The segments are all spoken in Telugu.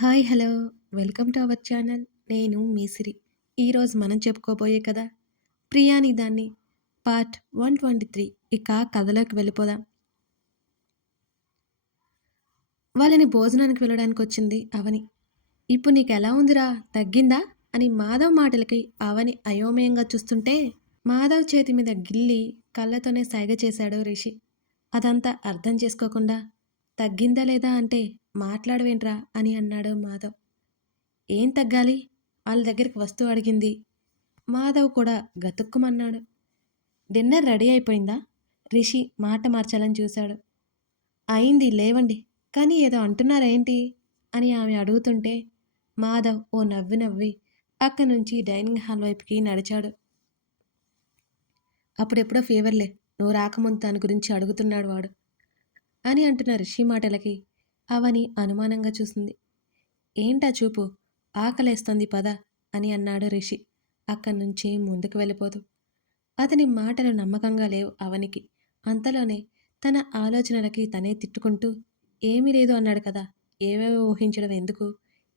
Hi hello welcome to our channel. నేను మీసిరి ఈరోజు మనం చెప్పుకోబోయే కదా ప్రియాని దాన్ని పార్ట్ వన్ ట్వంటీ త్రీ ఇక కథలోకి వెళ్ళిపోదాం. వాళ్ళని భోజనానికి వెళ్ళడానికి వచ్చింది అవని. ఇప్పుడు నీకు ఎలా ఉందిరా? తగ్గిందా? అని మాధవ్ మాటలకి అవని అయోమయంగా చూస్తుంటే మాధవ్ చేతి మీద గిల్లి కళ్ళతోనే సైగ చేశాడు రిషి. అదంతా అర్థం చేసుకోకుండా తగ్గిందా లేదా అంటే మాట్లాడవేంట్రా అని అన్నాడు మాధవ్. ఏం తగ్గాలి? వాళ్ళ దగ్గరికి వస్తువు అడిగింది. మాధవ్ కూడా గతుక్కుమన్నాడు. డిన్నర్ రెడీ అయిపోయిందా? రిషి మాట మార్చాలని చూశాడు. అయింది లేవండి. కానీ ఏదో అంటున్నారేంటి అని ఆమె అడుగుతుంటే మాధవ్ ఓ నవ్వి నవ్వి అక్కడి నుంచి డైనింగ్ హాల్ వైపుకి నడిచాడు. అప్పుడెప్పుడో ఫీవర్లే నువ్వు రాకముందు దాని గురించి అడుగుతున్నాడు వాడు అని అంటున్న రిషి మాటలకి అవని అనుమానంగా చూసింది. ఏంటా చూపు? ఆకలేస్తుంది పద అని అన్నాడు రిషి. అక్కడి నుంచి ముందుకు వెళ్ళిపోదు. అతని మాటలు నమ్మకంగా లేవు అవనికి. అంతలోనే తన ఆలోచనలకి తనే తిట్టుకుంటూ ఏమీ లేదు అన్నాడు కదా. ఏవేవో ఊహించడం ఎందుకు?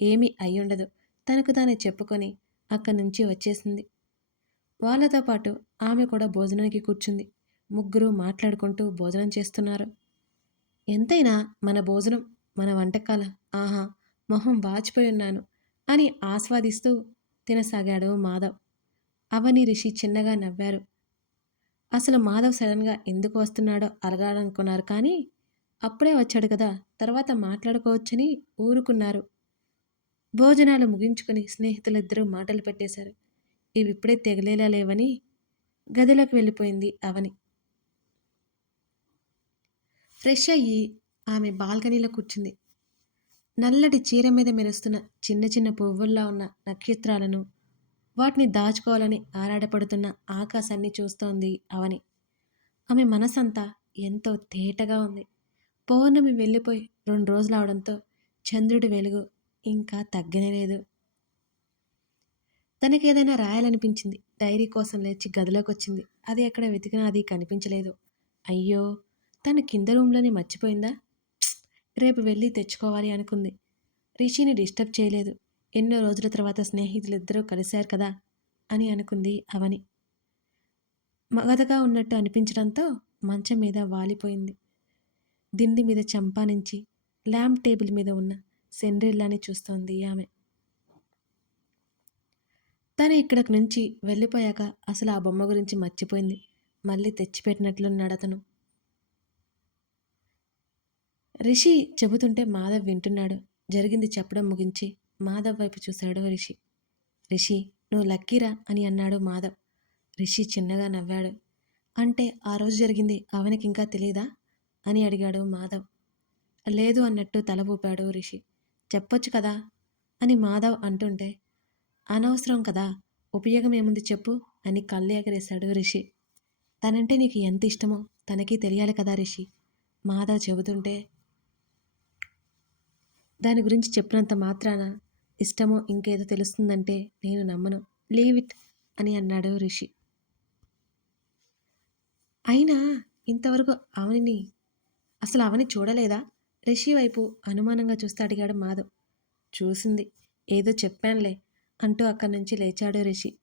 ఏమీ అయ్యుండదు. తనకు తానే చెప్పుకొని అక్కడి నుంచి వచ్చేసింది. వాళ్ళతో పాటు ఆమె కూడా భోజనానికి కూర్చుంది. ముగ్గురు మాట్లాడుకుంటూ భోజనం చేస్తున్నారు. ఎంతైనా మన భోజనం మన వంటకాల ఆహా మొహం వాచిపోయి ఉన్నాను అని ఆస్వాదిస్తూ తినసాగాడు మాధవ్. అవని రిషి చిన్నగా నవ్వారు. అసలు మాధవ్ సడన్గా ఎందుకు వస్తున్నాడో అలగాలనుకున్నారు కానీ అప్పుడే వచ్చాడు కదా తర్వాత మాట్లాడుకోవచ్చని ఊరుకున్నారు. భోజనాలు ముగించుకుని స్నేహితులిద్దరూ మాటలు పెట్టేశారు. ఇవి ఇప్పుడే తెగలేలా లేవని గదిలోకి వెళ్ళిపోయింది అవని. ఫ్రెష్ అయ్యి ఆమె బాల్కనీలో కూర్చుంది. నల్లటి చీర మీద మెరుస్తున్న చిన్న చిన్న పువ్వుల్లా ఉన్న నక్షత్రాలను వాటిని దాచుకోవాలని ఆరాటపడుతున్న ఆకాశాన్ని చూస్తోంది అవని. ఆమె మనసంతా ఎంతో తేటగా ఉంది. పౌర్ణమి వెళ్ళిపోయి రెండు రోజులు అవడంతో చంద్రుడి వెలుగు ఇంకా తగ్గనేలేదు తనకేదైనా రాయాలనిపించింది. డైరీ కోసం లేచి గదిలోకి వచ్చింది అది ఎక్కడ వెతికినా అది కనిపించలేదు. అయ్యో తను కింద రూమ్లోనే మర్చిపోయిందా? రేపు వెళ్ళి తెచ్చుకోవాలి అనుకుంది. రిషిని డిస్టర్బ్ చేయలేదు. ఎన్నో రోజుల తర్వాత స్నేహితులిద్దరూ కలిశారు కదా అని అనుకుంది అవని. మగధగా ఉన్నట్టు అనిపించడంతో మంచం మీద వాలిపోయింది. దిండి మీద చంపా నుంచి ల్యాంప్ టేబుల్ మీద ఉన్న సెండ్రిల్లాని చూస్తోంది ఆమె. తను ఇక్కడికి నుంచి వెళ్ళిపోయాక అసలు ఆ బొమ్మ గురించి మర్చిపోయింది. మళ్ళీ తెచ్చిపెట్టినట్లున్నాడు అతను. రిషి చెబుతుంటే మాధవ్ వింటున్నాడు. జరిగింది చెప్పడం ముగించి మాధవ్ వైపు చూశాడు రిషి. రిషి నువ్వు లక్కీరా అని అన్నాడు మాధవ్. రిషి చిన్నగా నవ్వాడు. అంటే ఆ రోజు జరిగింది అవనికి ఇంకా తెలియదా అని అడిగాడు మాధవ్. లేదు అన్నట్టు తల ఊపాడు రిషి. చెప్పొచ్చు కదా? అని మాధవ్ అంటుంటే అనవసరం కదా? ఉపయోగం ఏముంది చెప్పు అని కళ్ళు ఎగరేశాడు రిషి. తనంటే నీకు ఎంత ఇష్టమో తనకి తెలియాలి కదా రిషి. మాధవ్ చెబుతుంటే దాని గురించి చెప్పినంత మాత్రాన ఇష్టమో ఇంకేదో తెలుస్తుందంటే నేను నమ్మను. లీవ్ ఇట్ అని అన్నాడు రిషి. అయినా ఇంతవరకు అవనిని అసలు అవని చూడలేదా? రిషి వైపు అనుమానంగా చూస్తే అడిగాడు మాధవ్. చూసింది. ఏదో చెప్పానులే అంటూ అక్కడి నుంచి లేచాడు రిషి.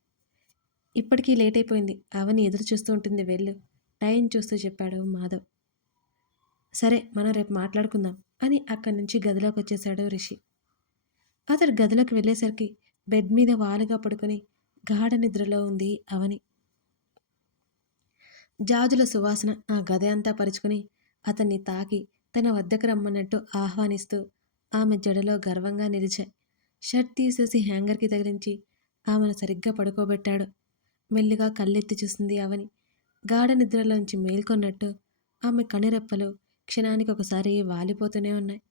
ఇప్పటికీ లేట్ అయిపోయింది. అవని ఎదురు చూస్తూ ఉంటుంది వెళ్ళు. టైం చూస్తూ చెప్పాడు మాధవ్. సరే మనం రేపు మాట్లాడుకుందాం అని అక్కడి నుంచి గదిలోకి వచ్చేశాడు రిషి. అతడు గదిలోకి వెళ్ళేసరికి బెడ్ మీద వాలుగా పడుకొని గాఢ నిద్రలో ఉంది అవని. జాజుల సువాసన ఆ గది అంతా పరుచుకుని అతన్ని తాకి తన వద్దకు రమ్మన్నట్టు ఆహ్వానిస్తూ ఆమె జడలో గర్వంగా నిలిచాయి షర్ట్ తీసేసి హ్యాంగర్కి తగిలించి ఆమెను సరిగ్గా పడుకోబెట్టాడు. మెల్లిగా కళ్ళెత్తి చూసింది అవని. గాఢ నిద్రలోంచి మేల్కొన్నట్టు ఆమె కనురెప్పలు క్షణానికి ఒకసారి వాలిపోతూనే ఉన్నాయి.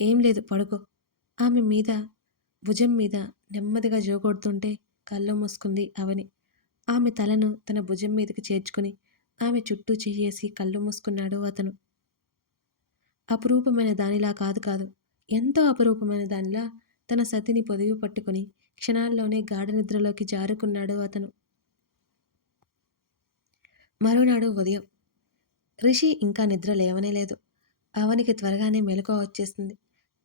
ఏం లేదు పడుకో. ఆమె మీద భుజం మీద నెమ్మదిగా జోగొడుతుంటే కళ్ళు మూసుకుంది అవని. ఆమె తలను తన భుజం మీదకి చేర్చుకుని ఆమె చుట్టూ చెయ్యేసి కళ్ళు మూసుకున్నాడు అతను. అపురూపమైన దానిలా కాదు కాదు ఎంతో అపురూపమైన దానిలా తన సతిని పొదివి పట్టుకుని క్షణాల్లోనే గాఢ నిద్రలోకి జారుకున్నాడు అతను. మరునాడు ఉదయం. రిషి ఇంకా నిద్ర లేవనే లేదు. అవనికి త్వరగానే మెలకువ వచ్చేసింది.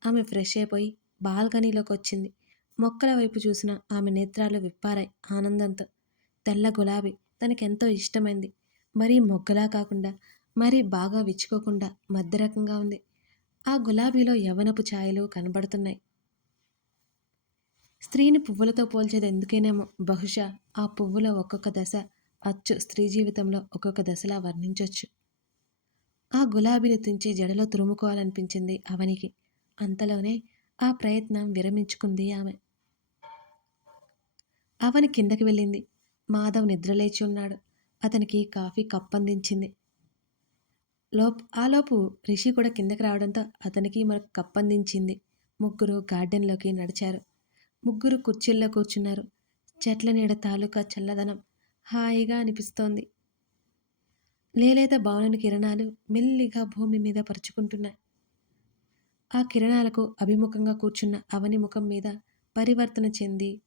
ఆమె ఫ్రెష్ అయిపోయి బాల్కనీలోకి వచ్చింది. మొక్కల వైపు చూసిన ఆమె నేత్రాలు విప్పారాయి ఆనందంతో. తెల్ల గులాబీ తనకెంతో ఇష్టమైంది. మరీ మొగ్గలా కాకుండా మరీ బాగా విచ్చుకోకుండా మధ్యరకంగా ఉంది. ఆ గులాబీలో యవనపు ఛాయలు కనబడుతున్నాయి. స్త్రీని పువ్వులతో పోల్చేది ఎందుకేనేమో. బహుశా ఆ పువ్వుల ఒక్కొక్క దశ అచ్చు స్త్రీ జీవితంలో ఒక్కొక్క దశలా వర్ణించవచ్చు ఆ గులాబీని తుంచి జడలో తురుముకోవాలనిపించింది అవనికి. అంతలోనే ఆ ప్రయత్నం విరమించుకుంది ఆమె. అవని కిందకి వెళ్ళింది. మాధవ్ నిద్రలేచి ఉన్నాడు. అతనికి కాఫీ కప్పందించింది. లోప్ ఆలోపు రిషి కూడా కిందకి రావడంతో అతనికి మరొక కప్పందించింది. ముగ్గురు గార్డెన్లోకి నడిచారు. ముగ్గురు కుర్చీల్లో కూర్చున్నారు. చెట్ల నీడ తాలూకా చల్లదనం హాయిగా అనిపిస్తోంది. లేలేత భావనని కిరణాలు మెల్లిగా భూమి మీద పరుచుకుంటున్నాయి. ఆ కిరణాలకు అభిముఖంగా కూర్చున్న అవని ముఖం మీద పరివర్తన చెంది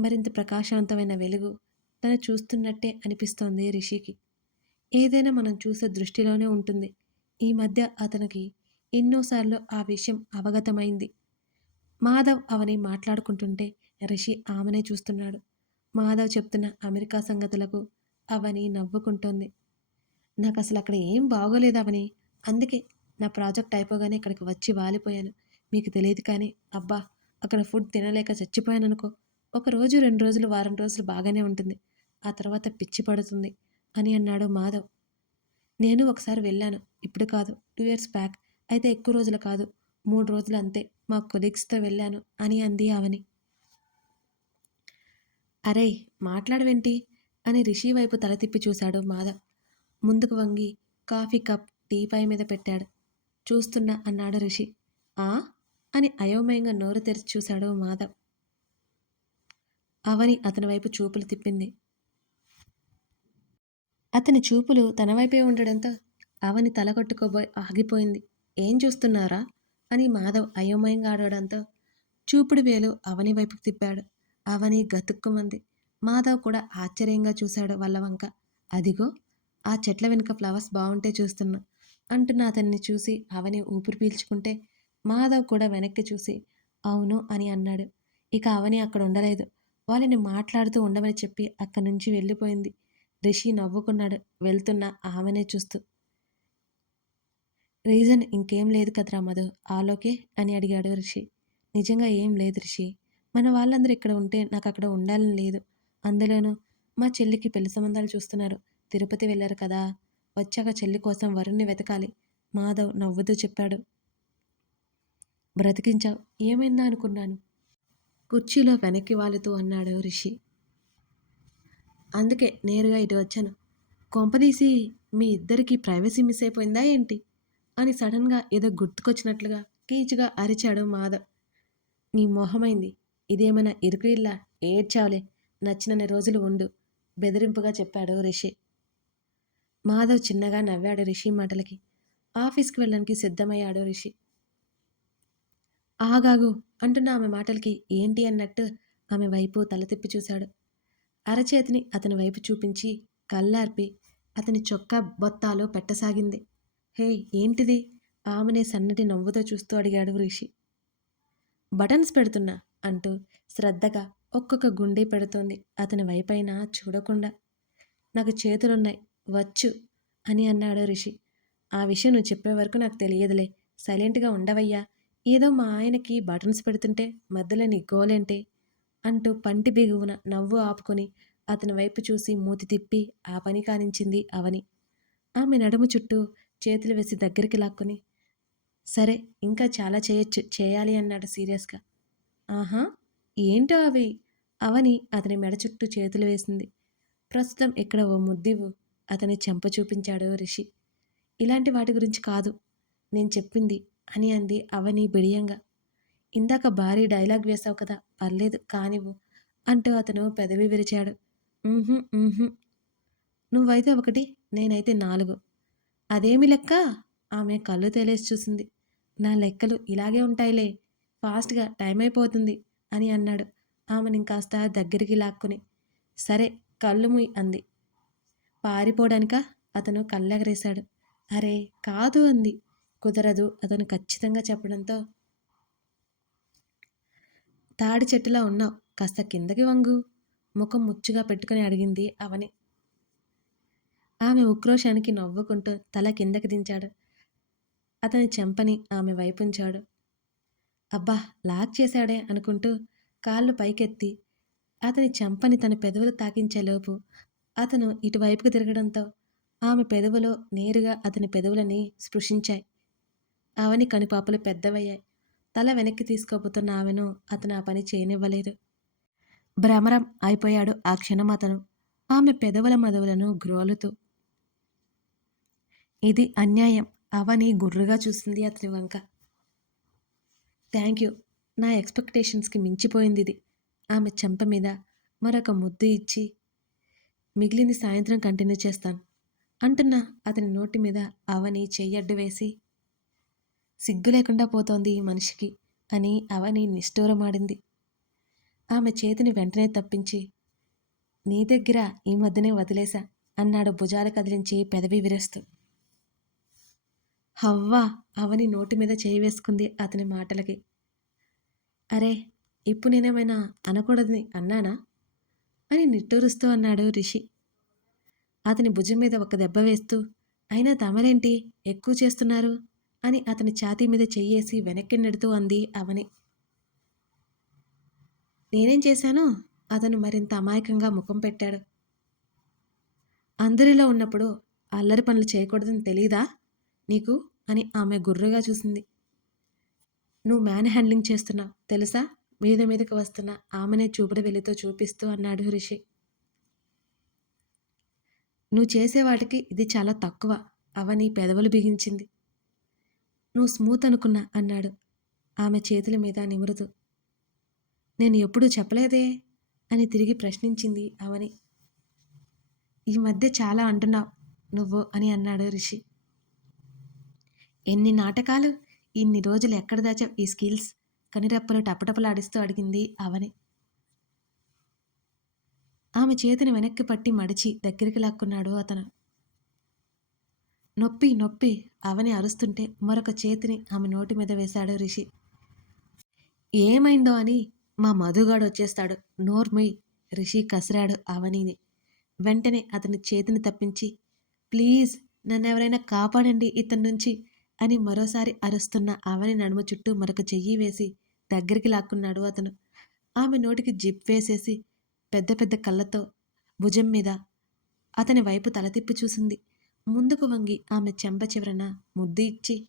మరింత ప్రకాశవంతమైన వెలుగు తను చూస్తున్నట్టే అనిపిస్తోంది రిషికి. ఏదైనా మనం చూసే దృష్టిలోనే ఉంటుంది. ఈ మధ్య అతనికి ఎన్నోసార్లు ఆ విషయం అవగతమైంది. మాధవ్ అవని మాట్లాడుకుంటుంటే రిషి ఆమెనే చూస్తున్నాడు. మాధవ్ చెప్తున్న అమెరికా సంగతులకు అవని నవ్వుకుంటోంది. నాకు అసలు అక్కడ ఏం బాగోలేదు అవని. అందుకే నా ప్రాజెక్ట్ అయిపోగానే ఇక్కడికి వచ్చి వాలిపోయాను. మీకు తెలియదు కానీ అబ్బా అక్కడ ఫుడ్ తినలేక చచ్చిపోయాను అనుకో ఒక రోజు రెండు రోజులు వారం రోజులు బాగానే ఉంటుంది. ఆ తర్వాత పిచ్చి పడుతుంది అని అన్నాడు మాధవ్. నేను ఒకసారి వెళ్ళాను. ఇప్పుడు కాదు టూ ఇయర్స్ బ్యాక్. అయితే ఎక్కువ రోజులు కాదు మూడు రోజులు అంతే. మా కొలీగ్స్తో వెళ్ళాను అని అంది అవని. అరే మాట్లాడవేంటి? అని రిషి వైపు తల తిప్పి చూశాడు మాధవ్. ముందుకు వంగి కాఫీ కప్ టీపాయ్ మీద పెట్టాడు. చూస్తున్నా అన్నాడు రిషి. ఆ? అని అయోమయంగా నోరు తెరిచి చూశాడు మాధవ్. అవని అతని వైపు చూపులు తిప్పింది. అతని చూపులు తన వైపే ఉండడంతో అవని తలగొట్టుకోబోయి ఆగిపోయింది. ఏం చూస్తున్నారా? అని మాధవ్ అయోమయంగా ఆడడంతో చూపుడు వేలు అవని వైపుకు తిప్పాడు. అవని గతుక్కుమంది. మాధవ్ కూడా ఆశ్చర్యంగా చూశాడు వాళ్ళ వంక అదిగో ఆ చెట్ల వెనుక ఫ్లవర్స్ బాగుంటే చూస్తున్నా. అంటున్న అతన్ని చూసి అవని ఊపిరి పీల్చుకుంటే మాధవ్ కూడా వెనక్కి చూసి అవును అని అన్నాడు. ఇక అవని అక్కడ ఉండలేదు. వాళ్ళని మాట్లాడుతూ ఉండమని చెప్పి అక్కడి నుంచి వెళ్ళిపోయింది. రిషి నవ్వుకున్నాడు. వెళ్తున్న ఆమెనే చూస్తూ రీజన్ ఇంకేం లేదు కదరా మధు ఆలోకే అని అడిగాడు రిషి. నిజంగా ఏం లేదు రిషి. మన వాళ్ళందరూ ఇక్కడ ఉంటే నాకు అక్కడ ఉండాలని లేదు. అందులోనూ మా చెల్లికి పెళ్ళి సంబంధాలు చూస్తున్నారు. తిరుపతి వెళ్ళారు కదా వచ్చాక చెల్లి కోసం వరుణ్ణి వెతకాలి. మాధవ్ నవ్వుతూ చెప్పాడు. బ్రతికించావు. ఏమైనా అనుకున్నాను. కుర్చీలో వెనక్కి వాలుతూ అన్నాడు రిషి. అందుకే నేరుగా ఇటు వచ్చాను. కొంపదీసి మీ ఇద్దరికీ ప్రైవసీ మిస్ అయిపోయిందా ఏంటి? అని సడన్గా ఏదో గుర్తుకొచ్చినట్లుగా కీచుగా అరిచాడు మాధవ్. నీ మొహమైంది. ఇదేమైనా ఇరుకుయిల్లా ఏడ్చావులే. నచ్చినన్ని రోజులు ఉండు. బెదిరింపుగా చెప్పాడు రిషి. మాధవ్ చిన్నగా నవ్వాడు రిషి మాటలకి. ఆఫీస్కి వెళ్ళడానికి సిద్ధమయ్యాడు రిషి. ఆగాగు అంటున్న ఆమె మాటలకి ఏంటి అన్నట్టు ఆమె వైపు తల తిప్పి చూశాడు. అరచేతిని అతని వైపు చూపించి కళ్ళార్పి అతని చొక్కా బొత్తాలో పెట్టసాగింది. హే ఏంటిది? ఆమెనే సన్నటి నవ్వుతో చూస్తూ అడిగాడు రిషి. బటన్స్ పెడుతున్నా అంటూ శ్రద్ధగా ఒక్కొక్క గుండె పెడుతోంది అతని వైపైన చూడకుండా. నాకు చేతులున్నాయి. వచ్చు అని అన్నాడు రిషి. ఆ విషయం నువ్వు చెప్పే వరకు నాకు తెలియదులే. సైలెంట్గా ఉండవయ్యా. ఏదో మా ఆయనకి బటన్స్ పెడుతుంటే మధ్యలో నీ గోలేంటే అంటూ పంటి బిగువున నవ్వు ఆపుకొని అతని వైపు చూసి మూతి తిప్పి ఆ పని కానించింది అవని. ఆమె నడుము చుట్టూ చేతులు వేసి దగ్గరికి లాక్కొని సరే ఇంకా చాలా చేయొచ్చు చేయాలి అన్నాడు సీరియస్గా. ఆహా! ఏంటో అవి? అవని అతని మెడ చుట్టూ చేతులు వేసింది. ప్రస్తుతం ఇక్కడ ఓ ముద్దివు అతని చెంప చూపించాడు రిషి. ఇలాంటి వాటి గురించి కాదు నేను చెప్పింది అని అంది అవని బిడియంగా. ఇందాక భారీ డైలాగ్ వేశావు కదా పర్లేదు కానివ్వు అంటూ అతను పెదవి విరిచాడు. నువ్వైతే ఒకటి నేనైతే నాలుగు. అదేమి లెక్క? ఆమె కళ్ళు తేలేసి చూసింది. నా లెక్కలు ఇలాగే ఉంటాయిలే ఫాస్ట్గా టైం అయిపోతుంది అని అన్నాడు. ఆమెను ఇంకాస్త దగ్గరికి లాక్కుని. సరే కళ్ళు ముయ్ అంది. పారిపోవడానిక అతను కళ్ళెగరేశాడు. అరే కాదు అంది. కుదరదు అతను ఖచ్చితంగా చెప్పడంతో. తాడి చెట్టులా ఉన్నావు కాస్త కిందకి వంగు. ముఖం ముచ్చుగా పెట్టుకుని అడిగింది అవని. ఆమె ఉక్రోషానికి నవ్వుకుంటూ తల కిందకి దించాడు. అతని చెంపని ఆమె వైపుంచాడు. అబ్బా లాక్ చేశాడే అనుకుంటూ కాళ్ళు పైకెత్తి అతని చెంపని తన పెదవులు తాకించేలోపు అతను ఇటువైపుకు తిరగడంతో ఆమె పెదవులో నేరుగా అతని పెదవులని స్పృశించాయి. అవని కనుపాపలు పెద్దవయ్యాయి. తల వెనక్కి తీసుకోబోతున్న ఆమెను అతను ఆ పని చేయనివ్వలేదు. భ్రమరం అయిపోయాడు ఆ క్షణం అతను. ఆమె పెదవుల మదవులను గ్రోలుతూ ఇది అన్యాయం. అవని గుర్రుగా చూసింది అతని వంక. Thank you. నా ఎక్స్పెక్టేషన్స్కి మించిపోయింది ఇది. ఆమె చెంప మీద మరొక ముద్దు ఇచ్చి మిగిలింది సాయంత్రం కంటిన్యూ చేస్తాను అంటున్నా అతని నోటి మీద అవని చెయ్యడ్డు వేసి. సిగ్గు లేకుండా పోతోంది ఈ మనిషికి అని అవని నిష్ఠూరమాడింది. ఆమె చేతిని వెంటనే తప్పించి నీ దగ్గర ఈ మధ్యనే వదిలేశా అన్నాడు భుజాలు కదిలించి పెదవి విరుస్తూ. హవ్వా! అవని నోటి మీద చేయి వేసుకుంది అతని మాటలకి. అరే ఇప్పుడు నేనేమైనా అనకూడదని అన్నానా? అని నిట్టూరుస్తూ అన్నాడు రిషి. అతని భుజం మీద ఒక దెబ్బ వేస్తూ అయినా తమరేంటి? ఎక్కువ చేస్తున్నారు? అని అతని ఛాతీ మీద చెయ్యేసి వెనక్కి నెడుతూ అంది అవని. నేనేం చేశాను? అతను మరింత అమాయకంగా ముఖం పెట్టాడు. అందరిలో ఉన్నప్పుడు అల్లరి పనులు చేయకూడదని తెలీదా నీకు? అని ఆమె గుర్రుగా చూసింది. నువ్వు మ్యాన్ హ్యాండ్లింగ్ చేస్తున్నావు తెలుసా? మీద మీదకి వస్తున్న ఆమెనే చూపుడు వెలితో చూపిస్తూ అన్నాడు ఋషి నువ్వు చేసేవాటికి ఇది చాలా తక్కువ అవని పెదవులు బిగించింది. నువ్వు స్మూత్ అనుకున్నా అన్నాడు ఆమె చేతుల మీద నిమురుతూ. నేను ఎప్పుడూ చెప్పలేదే అని తిరిగి ప్రశ్నించింది అవని. ఈ మధ్య చాలా అంటున్నావు నువ్వు అని అన్నాడు రిషి ఎన్ని నాటకాలు ఇన్ని రోజులు ఎక్కడ దాచావు ఈ స్కిల్స్? కనిరెప్పలు టపటపలాడిస్తూ అడిగింది అవని. ఆమె చేతిని వెనక్కి పట్టి మడిచి దగ్గరికి లాక్కున్నాడు అతను. నొప్పి నొప్పి అవని అరుస్తుంటే మరొక చేతిని ఆమె నోటి మీద వేశాడు రిషి. ఏమైందో అని మా మధుగాడు వచ్చేస్తాడు. నోర్మి రిషి కసిరాడు అవనిని. వెంటనే అతని చేతిని తప్పించి ప్లీజ్ నన్ను ఎవరైనా కాపాడండి ఇతని నుంచి అని మరోసారి అరుస్తున్న అవని నడుము చుట్టూ మరొక చెయ్యి వేసి దగ్గరికి లాక్కున్నాడు అతను. ఆమె నోటికి జిప్ వేసేసి పెద్ద పెద్ద కళ్ళతో భుజం మీద అతని వైపు తల తిప్పి చూసింది. ముందుకు వంగి ఆమె చెంప చివరన ముద్దు ఇచ్చి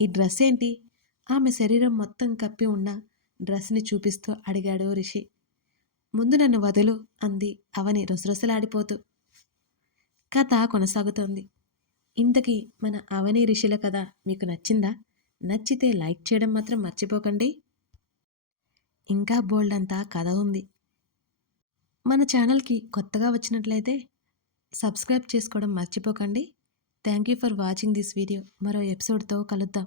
ఈ డ్రెస్ ఏంటి? ఆమె శరీరం మొత్తం కప్పి ఉన్న డ్రెస్ని చూపిస్తూ అడిగాడు రిషి. ముందు నన్ను వదులు అంది అవని రుసరుసలాడిపోతూ. కథ కొనసాగుతోంది. ఇంతకీ మన అవని రిషిల కథ మీకు నచ్చిందా? నచ్చితే లైక్ చేయడం మాత్రం మర్చిపోకండి. ఇంకా బోల్డ్ అంతా కథ ఉంది. మన ఛానల్కి కొత్తగా వచ్చినట్లయితే సబ్స్క్రైబ్ చేసుకోవడం మర్చిపోకండి. Thank you for watching this video. మరో ఎపిసోడ్తో కలుద్దాం.